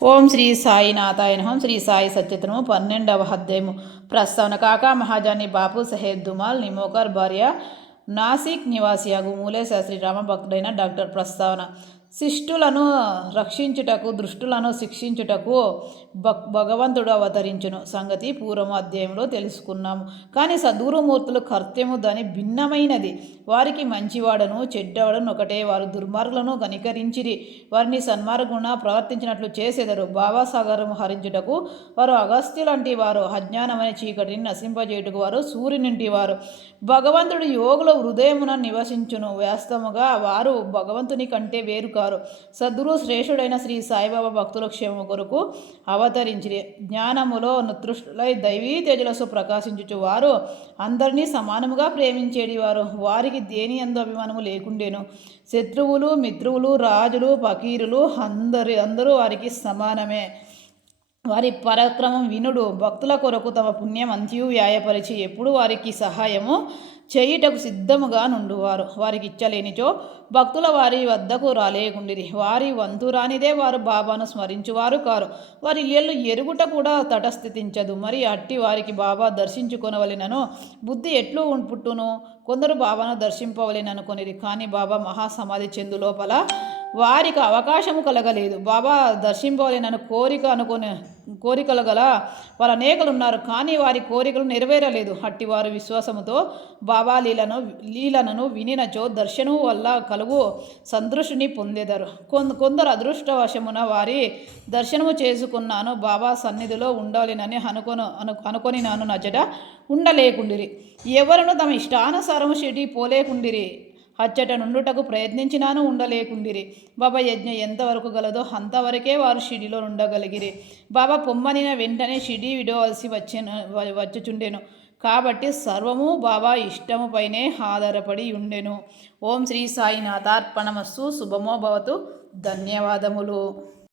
ఓం శ్రీ సాయినాథాయ నమః. శ్రీ సాయి సత్యతము 12వ అధ్యాయము. ప్రస్తావన. కాకా మహాజాని బాపు సాహెబ్ దుమాల్ నిమోకర్ భార్య నాసిక్ నివాసియాగు మూలే శాస్త్రి రామభక్తుడైన డాక్టర్. ప్రస్తావన. శిష్టులను రక్షించుటకు దుష్టులను శిక్షించుటకు భగవంతుడు అవతరించును సంగతి పూర్వము అధ్యాయంలో తెలుసుకున్నాము. కానీ సద్గురుమూర్తులు కర్త్యము దాని భిన్నమైనది. వారికి మంచివాడను చెడ్డవాడను ఒకటే. వారు దుర్మార్గులను కనికరించిరి, వారిని సన్మార్గుణ ప్రవర్తించినట్లు చేసేదరు. భావాసాగరము హరించుటకు వారు అగస్త్యులంటి వారు, అజ్ఞానమనే చీకటిని నశింపజేయుటకు వారు సూర్యునింటి వారు. భగవంతుడు యోగుల హృదయమున నివసించును. వాస్తవముగా వారు భగవంతుని కంటే వేరు కారు. సద్గురు శ్రేష్ఠుడైన శ్రీ సాయిబాబా భక్తుల క్షేమము కొరకు అవతరించిరి. జ్ఞానములో నితృష్టులై దైవీ తేజలసు ప్రకాశించుచు వారు అందరినీ సమానముగా ప్రేమించేది వారు. వారికి దేని యందు అభిమానము లేకుండేను. శత్రువులు, మిత్రువులు, రాజులు, ఫకీరులు అందరూ వారికి సమానమే. వారి పరాక్రమం వినుడు. భక్తుల కొరకు తమ పుణ్యం అంత్యు వ్యాయపరిచి ఎప్పుడు వారికి సహాయము చేయుటకు సిద్ధముగా నుండువారు. వారికి ఇచ్చలేనిచో భక్తుల వారి వద్దకు రాలేకుండిరి. వారి వంతురానిదే వారు బాబాను స్మరించువారు కారు. వారి ఇల్లు ఎరుగుట కూడా తటస్థితించదు. మరి అట్టి వారికి బాబా దర్శించుకొనవలెనను బుద్ధి ఎట్లు పుట్టును? కొందరు బాబాను దర్శింపవలెననుకొనిరి, కానీ బాబా మహాసమాధి చెందు లోపల వారికి అవకాశము కలగలేదు. బాబా దర్శింపవలెనను కోరికలు గల వారు అనేకలు ఉన్నారు, కానీ వారి కోరికలు నెరవేరలేదు. అట్టి వారు విశ్వాసముతో బాబా లీలలను వినినచో దర్శనము వల్ల కలుగు సంతృష్టిని పొందేదరు. కొందరు అదృష్టవశమున వారి దర్శనము చేసుకున్నాను, బాబా సన్నిధిలో ఉండాలినని అనుకొని నాను నచ్చట ఉండలేకుండిరి. ఎవరును తమ ఇష్టానుసారము షిరిడి పోలేకుండిరి. అచ్చట నుండుటకు ప్రయత్నించినాను ఉండలేకుండిరి. బాబా యజ్ఞ ఎంతవరకు గలదో అంతవరకే వారు షిడిలో ఉండగలిగిరి. బాబా పొమ్మనిన వెంటనే షిడి విడవలసి వచ్చుచుండెను. కాబట్టి సర్వము బాబా ఇష్టము పైనే ఆధారపడి ఉండెను. ఓం శ్రీ సాయినాథార్పణమస్తు. శుభమో భవతు. ధన్యవాదములు.